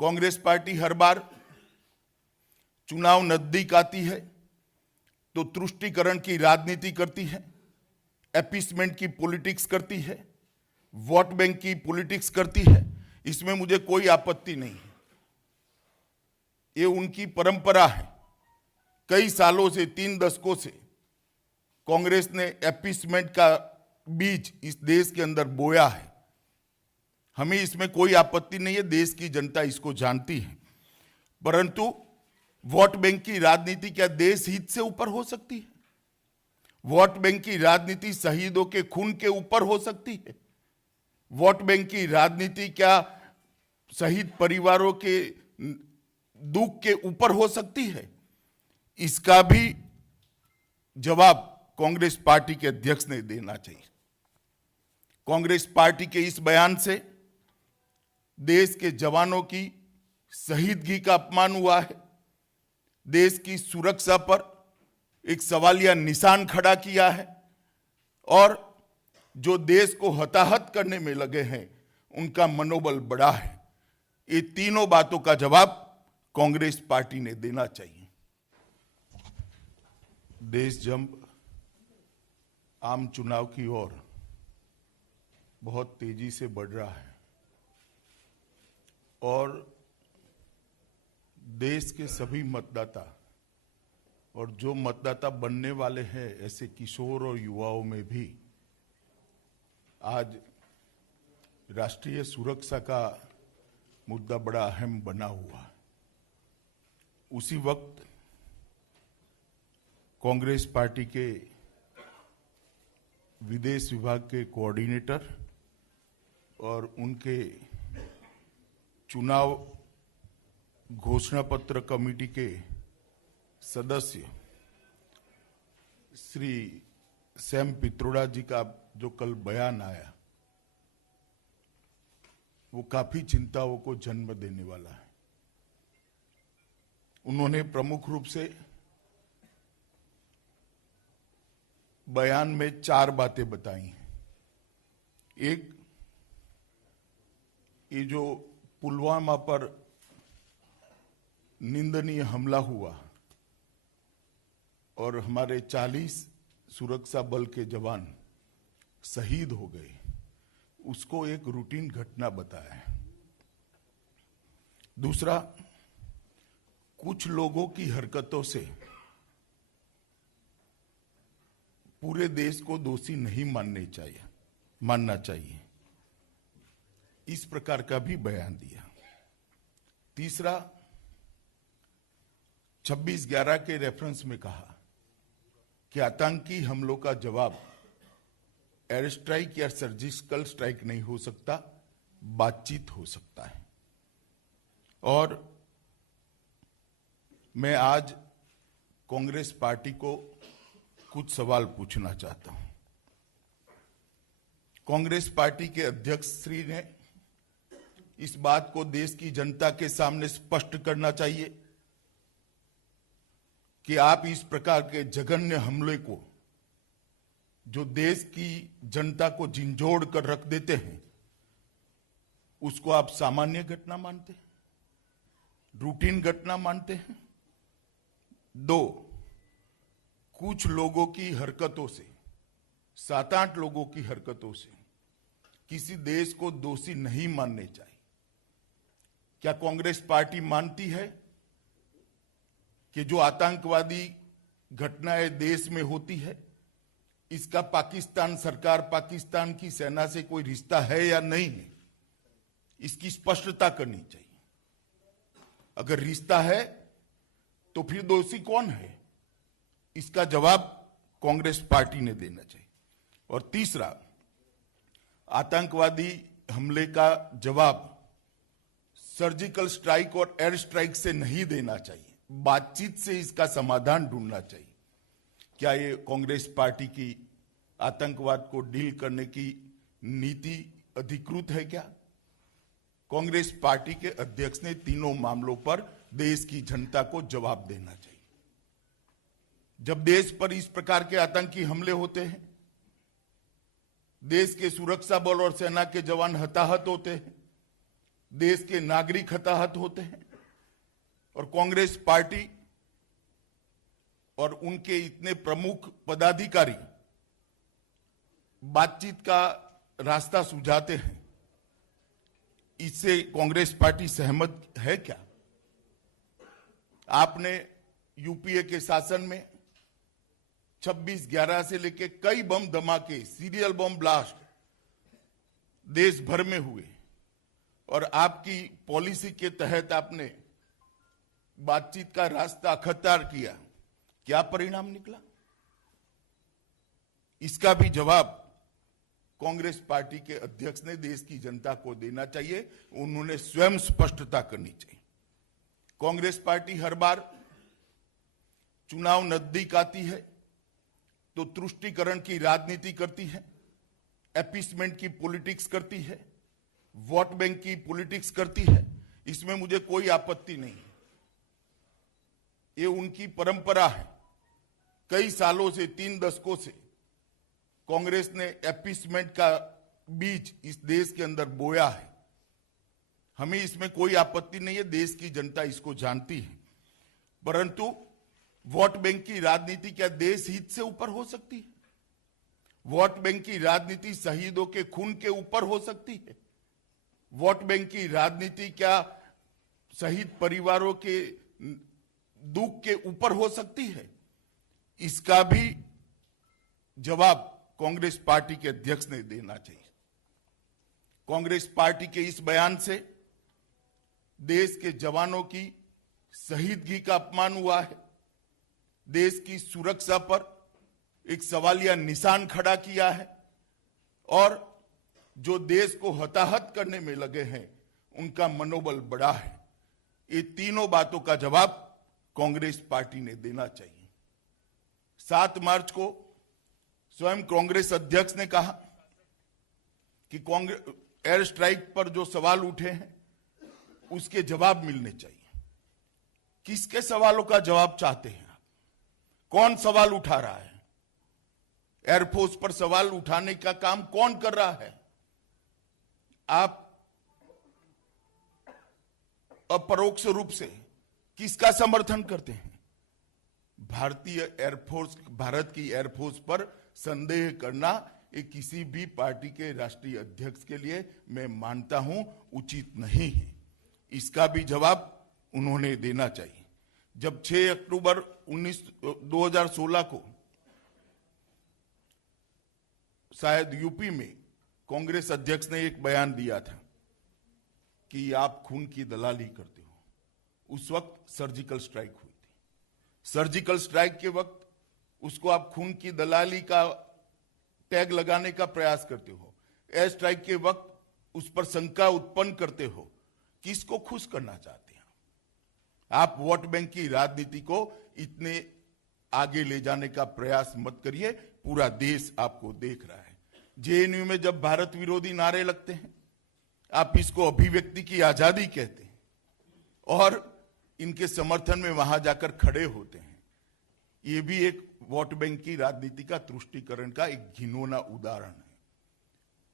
Congress party हर बार चुनाव नजदीक आती है तो तुष्टीकरण की राजनीति करती है, एपीसमेंट की पॉलिटिक्स करती है, वोट बैंक की पॉलिटिक्स करती है। इसमें मुझे कोई आपत्ति नहीं है, ये उनकी परंपरा है। कई सालों से, 3 दशकों से कांग्रेस ने एपीसमेंट का बीज इस देश के अंदर बोया है। हमें इसमें कोई आपत्ति नहीं है, देश की जनता इसको जानती है। परंतु वोट बैंक की राजनीति क्या देश हित से ऊपर हो सकती है? वोट बैंक की राजनीति शहीदों के खून के ऊपर हो सकती है? वोट बैंक की राजनीति क्या शहीद परिवारों के दुख के ऊपर हो सकती है? इसका भी जवाब कांग्रेस पार्टी के अध्यक्ष ने देना चाहिए। कांग्रेस पार्टी के इस बयान से देश के जवानों की शहीदगी का अपमान हुआ है, देश की सुरक्षा पर एक सवालिया निशान खड़ा किया है और जो देश को हताहत करने में लगे हैं उनका मनोबल बढ़ा है। ये तीनों बातों का जवाब कांग्रेस पार्टी ने देना चाहिए। देश जब आम चुनाव की ओर बहुत तेजी से बढ़ रहा है और देश के सभी मतदाता और जो मतदाता बनने वाले हैं ऐसे किशोर और युवाओं में भी आज राष्ट्रीय सुरक्षा का मुद्दा बड़ा अहम बना हुआ है। उसी वक्त कांग्रेस पार्टी के विदेश विभाग के कोऑर्डिनेटर और उनके चुनाव घोषणा पत्र कमेटी के सदस्य श्री सैम पित्रोड़ा जी का जो कल बयान आया वो काफी चिंताओं को जन्म देने वाला है। उन्होंने प्रमुख रूप से बयान में 4 बातें बताई हैं। एक, ये जो पुलवामा पर निंदनीय हमला हुआ और हमारे 40 सुरक्षा बल के जवान शहीद हो गए, उसको एक रूटीन घटना बताया है। दूसरा, कुछ लोगों की हरकतों से पूरे देश को दोषी नहीं मानना चाहिए, इस प्रकार का भी बयान दिया। तीसरा, 26/11 के रेफरेंस में कहा कि आतंकी हमलों का जवाब एयर स्ट्राइक या सर्जिकल स्ट्राइक नहीं हो सकता, बातचीत हो सकता है। और मैं आज कांग्रेस पार्टी को कुछ सवाल पूछना चाहता हूं। कांग्रेस पार्टी के अध्यक्ष श्री ने इस बात को देश की जनता के सामने स्पष्ट करना चाहिए कि आप इस प्रकार के जघन्य हमले को, जो देश की जनता को झिंझोड़ कर रख देते हैं, उसको आप सामान्य घटना मानते हैं, रूटीन घटना मानते हैं। 2, कुछ लोगों की हरकतों से, 7-8 लोगों की हरकतों से किसी देश को दोषी नहीं मानने चाहिए। क्या कांग्रेस पार्टी मानती है कि जो आतंकवादी घटनाएं देश में होती है, इसका पाकिस्तान सरकार, पाकिस्तान की सेना से कोई रिश्ता है या नहीं है? इसकी स्पष्टता करनी चाहिए। अगर रिश्ता है तो फिर दोषी कौन है, इसका जवाब कांग्रेस पार्टी ने देना चाहिए। और तीसरा, आतंकवादी हमले का जवाब सर्जिकल स्ट्राइक और एयर स्ट्राइक से नहीं देना चाहिए, बातचीत से इसका समाधान ढूंढना चाहिए। क्या ये कांग्रेस पार्टी की आतंकवाद को डील करने की नीति अधिकृत है क्या? कांग्रेस पार्टी के अध्यक्ष ने तीनों मामलों पर देश की जनता को जवाब देना चाहिए। जब देश पर इस प्रकार के आतंकी हमले होते हैं, देश के सुरक्षा बल और सेना के जवान हताहत होते हैं, देश के नागरिक हताहत होते हैं और कांग्रेस पार्टी और उनके इतने प्रमुख पदाधिकारी बातचीत का रास्ता सुझाते हैं, इससे कांग्रेस पार्टी सहमत है क्या? आपने यूपीए के शासन में 26/11 से लेके कई बम धमाके, सीरियल बम ब्लास्ट देश भर में हुए और आपकी पॉलिसी के तहत आपने बातचीत का रास्ता अख्तियार किया। क्या परिणाम निकला? इसका भी जवाब कांग्रेस पार्टी के अध्यक्ष ने देश की जनता को देना चाहिए। उन्होंने स्वयं स्पष्टता करनी चाहिए। कांग्रेस पार्टी हर बार चुनाव नजदीक आती है तो तुष्टीकरण की राजनीति करती है, एपीसमेंट की पॉलिटिक्स करती है, वोट बैंक की पॉलिटिक्स करती है। इसमें मुझे कोई आपत्ति नहीं है, ये उनकी परंपरा है। कई सालों से, 3 दशकों से कांग्रेस ने एपीसमेंट का बीज इस देश के अंदर बोया है। हमें इसमें कोई आपत्ति नहीं है, देश की जनता इसको जानती है। परंतु वोट बैंक की राजनीति क्या देश हित से ऊपर हो सकती है? वोट बैंक की राजनीति शहीदों के खून के ऊपर हो सकती है? वोट बैंक की राजनीति क्या शहीद परिवारों के दुख के ऊपर हो सकती है? इसका भी जवाब कांग्रेस पार्टी के अध्यक्ष ने देना चाहिए। कांग्रेस पार्टी के इस बयान से देश के जवानों की शहीदगी का अपमान हुआ है, देश की सुरक्षा पर एक सवालिया निशान खड़ा किया है और जो देश को हताहत करने में लगे हैं उनका मनोबल बढ़ा है। ये तीनों बातों का जवाब कांग्रेस पार्टी ने देना चाहिए। 7 मार्च को स्वयं कांग्रेस अध्यक्ष ने कहा कि कांग्रेस एयर स्ट्राइक पर जो सवाल उठे हैं उसके जवाब मिलने चाहिए। किसके सवालों का जवाब चाहते हैं आप? कौन सवाल उठा रहा है? एयरफोर्स पर सवाल उठाने का काम कौन कर रहा है? आप अपरोक्ष रूप से किसका समर्थन करते हैं? भारतीय एयरफोर्स, भारत की एयरफोर्स पर संदेह करना ये किसी भी पार्टी के राष्ट्रीय अध्यक्ष के लिए मैं मानता हूं उचित नहीं है। इसका भी जवाब उन्होंने देना चाहिए। जब 6 अक्टूबर 2016 को शायद यूपी में कांग्रेस अध्यक्ष ने एक बयान दिया था कि आप खून की दलाली करते हो, उस वक्त सर्जिकल स्ट्राइक हुई थी। सर्जिकल स्ट्राइक के वक्त उसको आप खून की दलाली का टैग लगाने का प्रयास करते हो। एयर स्ट्राइक के वक्त उस पर शंका उत्पन्न करते हो। किसको खुश करना चाहते हैं आप? वोट बैंक की राजनीति को इतने आगे ले जाने का प्रयास मत करिए, पूरा देश आपको देख रहा है। जेएनयू में जब भारत विरोधी नारे लगते हैं, आप इसको अभिव्यक्ति की आजादी कहते हैं और इनके समर्थन में वहां जाकर खड़े होते हैं। ये भी एक वोट बैंक की राजनीति का तुष्टीकरण का एक घिनौना उदाहरण है।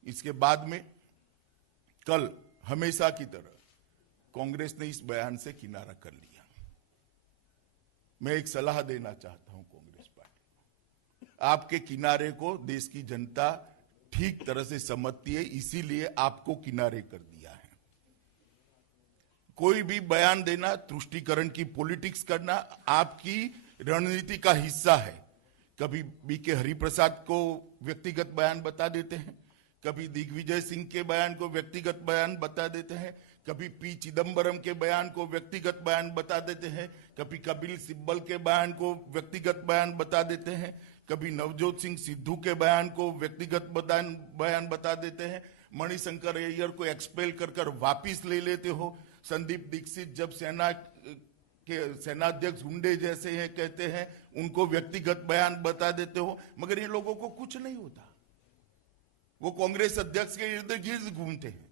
इसके बाद में कल हमेशा की तरह कांग्रेस ने इस बयान से किनारा कर लिया। मैं एक सलाह देना चाहता हूं कांग्रेस पार्टी, आपके किनारे को देश की जनता ठीक तरह से समझती है, इसीलिए आपको किनारे कर दिया है। कोई भी बयान देना, तुष्टीकरण की पॉलिटिक्स करना आपकी रणनीति का हिस्सा है। कभी बीके हरिप्रसाद को व्यक्तिगत बयान बता देते हैं, कभी दिग्विजय सिंह के बयान को व्यक्तिगत बयान बता देते हैं, कभी पी चिदंबरम के बयान को व्यक्तिगत बयान बता देते हैं, कभी कपिल सिब्बल के बयान को व्यक्तिगत बयान बता देते हैं, कभी नवजोत सिंह सिद्धू के बयान को व्यक्तिगत बयान बता देते हैं, मणिशंकर अय्यर को एक्सपेल कर वापिस ले लेते हो, संदीप दीक्षित जब सेना के सेनाध्यक्ष गुंडे जैसे हैं कहते हैं उनको व्यक्तिगत बयान बता देते हो, मगर ये लोगों को कुछ नहीं होता। वो कांग्रेस अध्यक्ष के इर्द गिर्द घूमते हैं।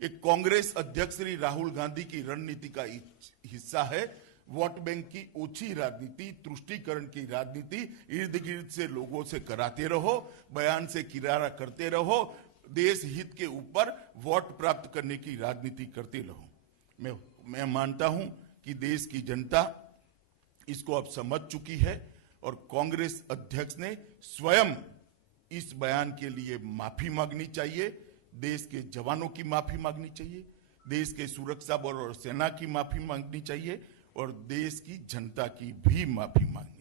एक कांग्रेस अध्यक्ष श्री राहुल गांधी की रणनीति का हिस्सा है वोट बैंक की ओछी राजनीति, तुष्टीकरण की राजनीति। इर्द गिर्द से लोगों से कराते रहो, बयान से किनारा करते रहो, देश हित के ऊपर वोट प्राप्त करने की राजनीति करते रहो। मैं मानता हूं कि देश की जनता इसको अब समझ चुकी है और कांग्रेस अध्यक्ष ने स्वयं इस बयान के लिए माफी मांगनी चाहिए, देश के जवानों की माफी मांगनी चाहिए, देश के सुरक्षा बल और सेना की माफी मांगनी चाहिए और देश की जनता की भी माफी मांगनी